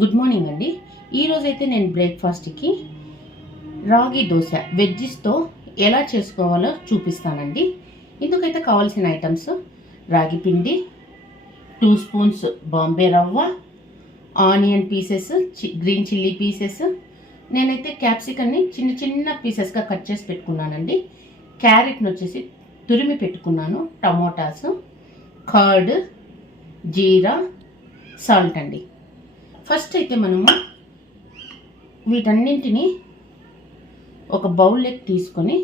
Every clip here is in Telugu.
గుడ్ మార్నింగ్ అండి. ఈరోజైతే నేను బ్రేక్ఫాస్ట్కి రాగి దోశ వెజ్జెస్తో ఎలా చేసుకోవాలో చూపిస్తానండి. ఇందుకైతే కావాల్సిన ఐటమ్స్ రాగి పిండి, 2 స్పూన్స్ బాంబే రవ్వ, onion pieces, green chilli pieces, నేనైతే క్యాప్సికన్ని చిన్న చిన్న పీసెస్గా కట్ చేసి పెట్టుకున్నానండి. క్యారెట్ని వచ్చేసి తురిమి పెట్టుకున్నాను, టమోటాస్, కర్డ్, జీరా, సాల్ట్ అండి. ఫస్ట్ అయితే మనము వీటన్నింటినీ ఒక బౌల్లోకి తీసుకొని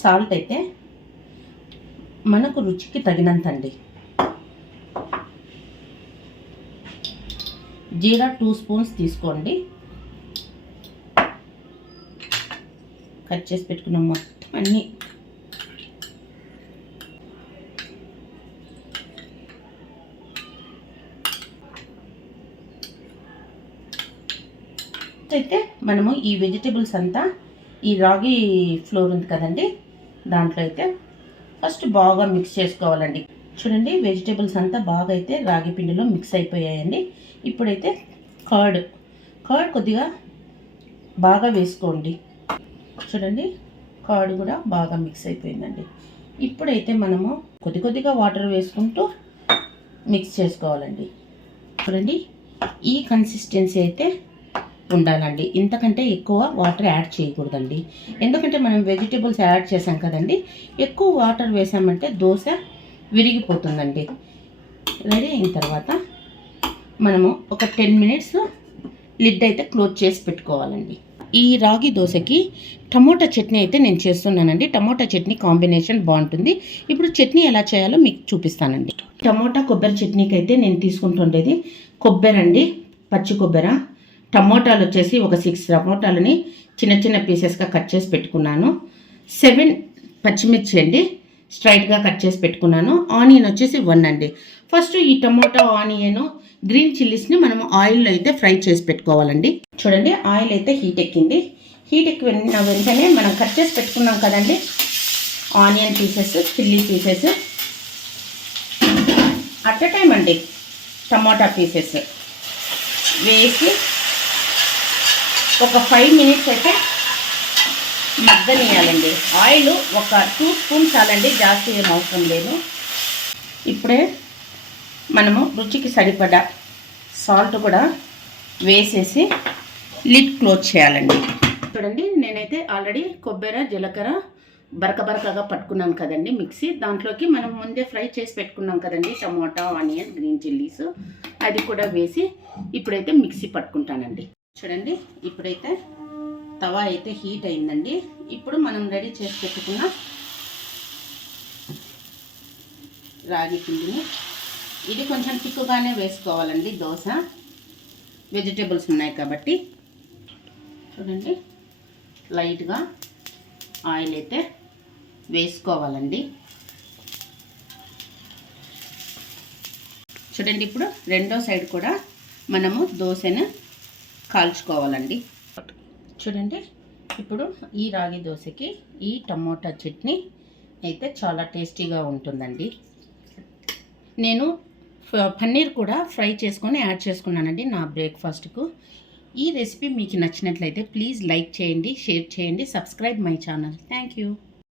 సాల్ట్ అయితే మనకు రుచికి తగినంత అండి. జీరా 2 స్పూన్స్ తీసుకోండి. కట్ చేసి పెట్టుకున్నాం మొత్తం అన్నీ. అయితే మనము ఈ వెజిటేబుల్స్ అంతా ఈ రాగి ఫ్లోర్ ఉంది కదండి, దాంట్లో అయితే ఫస్ట్ బాగా మిక్స్ చేసుకోవాలండి. చూడండి, వెజిటేబుల్స్ అంతా బాగా అయితే రాగి పిండిలో మిక్స్ అయిపోయాయండి. ఇప్పుడైతే కర్డ్ కొద్దిగా బాగా వేసుకోండి. చూడండి, కర్డ్ కూడా బాగా మిక్స్ అయిపోయిందండి. ఇప్పుడైతే మనము కొద్దిగా వాటర్ వేసుకుంటూ మిక్స్ చేసుకోవాలండి. చూడండి, ఈ కన్సిస్టెన్సీ అయితే ఉండాలండి. ఇంతకంటే ఎక్కువ వాటర్ యాడ్ చేయకూడదండి. ఎందుకంటే మనం వెజిటేబుల్స్ యాడ్ చేసాం కదండి, ఎక్కువ వాటర్ వేసామంటే దోశ విరిగిపోతుందండి. రెడీ అయిన తర్వాత మనము ఒక 10 మినిట్స్ లిడ్ అయితే క్లోజ్ చేసి పెట్టుకోవాలండి. ఈ రాగి దోశకి టమోటా చట్నీ అయితే నేను చేస్తున్నానండి. టమోటా చట్నీ కాంబినేషన్ బాగుంటుంది. ఇప్పుడు చట్నీ ఎలా చేయాలో మీకు చూపిస్తానండి. టమోటా కొబ్బరి చట్నీకి అయితే నేను తీసుకుంటుండేది కొబ్బరి అండి, పచ్చి కొబ్బరి. టమోటాలు వచ్చేసి ఒక 6 టమోటాలని చిన్న చిన్న పీసెస్గా కట్ చేసి పెట్టుకున్నాను. 7 పచ్చిమిర్చి అండి, స్ట్రైట్గా కట్ చేసి పెట్టుకున్నాను. ఆనియన్ వచ్చేసి 1 అండి. ఫస్ట్ ఈ టమోటా, ఆనియన్, గ్రీన్ చిల్లీస్ని మనం ఆయిల్లో అయితే ఫ్రై చేసి పెట్టుకోవాలండి. చూడండి, ఆయిల్ అయితే హీట్ ఎక్కింది. హీట్ ఎక్కిన వెంటనే మనం కట్ చేసి పెట్టుకున్నాం కదండి onion pieces, chilli pieces, at a time అండి టమోటా పీసెస్ వేసి ఒక 5 మినిట్స్ అయితే మగ్గనియాలండి. ఆయిల్ ఒక 2 స్పూన్స్ చాలండి, జాస్తి ఏం అవసరం లేదు. ఇప్పుడే మనము రుచికి సరిపడా సాల్ట్ కూడా వేసేసి లిడ్ క్లోజ్ చేయాలండి. చూడండి, నేనైతే ఆల్రెడీ కొబ్బరి, జీలకర్ర బరకగా పట్టుకున్నాను కదండి మిక్సీ. దాంట్లోకి మనం ముందే ఫ్రై చేసి పెట్టుకున్నాం కదండి టమోటా, ఆనియన్, గ్రీన్ చిల్లీస్, అది కూడా వేసి ఇప్పుడైతే మిక్సీ పట్టుకుంటానండి. చూడండి, ఇప్పుడైతే తవా అయితే హీట్ అయిందండి. ఇప్పుడు మనం రెడీ చేసి పెట్టుకున్న రాగి పిండిని, ఇది కొంచెం తిక్కుగానే వేసుకోవాలండి దోశ, వెజిటేబుల్స్ ఉన్నాయి కాబట్టి. చూడండి, లైట్గా ఆయిల్ అయితే వేసుకోవాలండి. చూడండి, ఇప్పుడు రెండో సైడ్ కూడా మనము దోశను కాల్చుకోవాలండి. చూడండి, ఇప్పుడు ఈ రాగి దోశకి ఈ టమోటా చట్నీ అయితే చాలా టేస్టీగా ఉంటుందండి. నేను పన్నీర్ కూడా ఫ్రై చేసుకొని యాడ్ చేసుకున్నానండి నా బ్రేక్ఫాస్ట్కు. ఈ రెసిపీ మీకు నచ్చినట్లయితే ప్లీజ్ లైక్ చేయండి, షేర్ చేయండి, subscribe my channel. Thank you.